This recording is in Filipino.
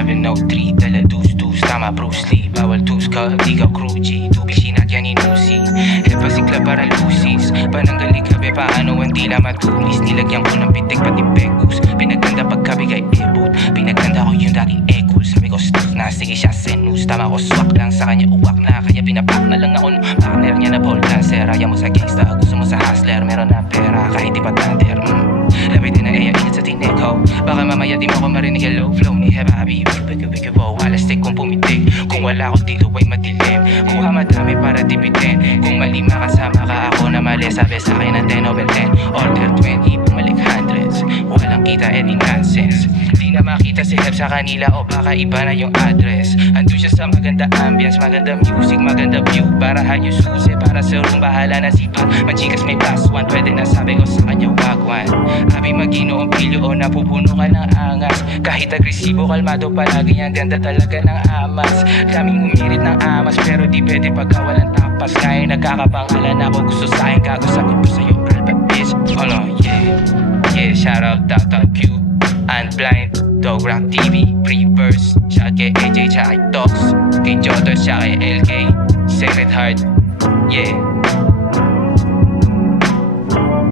703, dala dus-dus, tama Bruce Lee. Bawal tuska, di ka crew G, tubi sinagyan ni Nusi. Hepa sikla para lusis, pananggaling kabe paano ang tila matulis. Nilagyan ko ng pitik pati pegus, pinaganda pagkabigay ebot. Pinaganda ko yung dating ekul, sabi ko stuck na, sige siya senus. Tama ko swak lang sa kanya, uwak na, kaya pinapak na lang ako. Partner niya na pole dancer, raya mo sa gangsta, gusto mo sa hustler, meron na pera, kahit di pa tander. Lapitin na ingat sa tinig ko, baka mamaya di mo ko marinig ang low flow ni Hebabi. Big wow, alastik kung pumitig, kung wala ko dito ay madilim. Kuha madami para dibitin, kung mali makasama ka ako na mali. Sabi sa akin ng 10 over 10, order 20, bumalik hundreds. Walang kita any nonsense, di na makita si Heb sa kanila o baka iba na yung address. Ando siya sa maganda ambience, maganda music, maganda view. Para hayo susi, para sa room, bahala na sipa. Machikas may plus one, pwede na sabi ko sa kanya wagwan. Abi magino ang pilyo o napupuno ka ng angas. Kahit agresibo, kalmado palagi, ang ganda talaga ng amas. Daming umirit ng amas, pero di pwede pagka walang tapas. Kaya nagkakapangalan ako, gusto sa'kin kago, sagot ko sa'yo alpha bitch. Hold on, yeah, shout out Dr. Q and Blind Dog Rock TV, pre-verse. Shout kay AJ, tsaka kay Tox, kay Jotos, tsaka kay LK, Sacred Heart, yeah.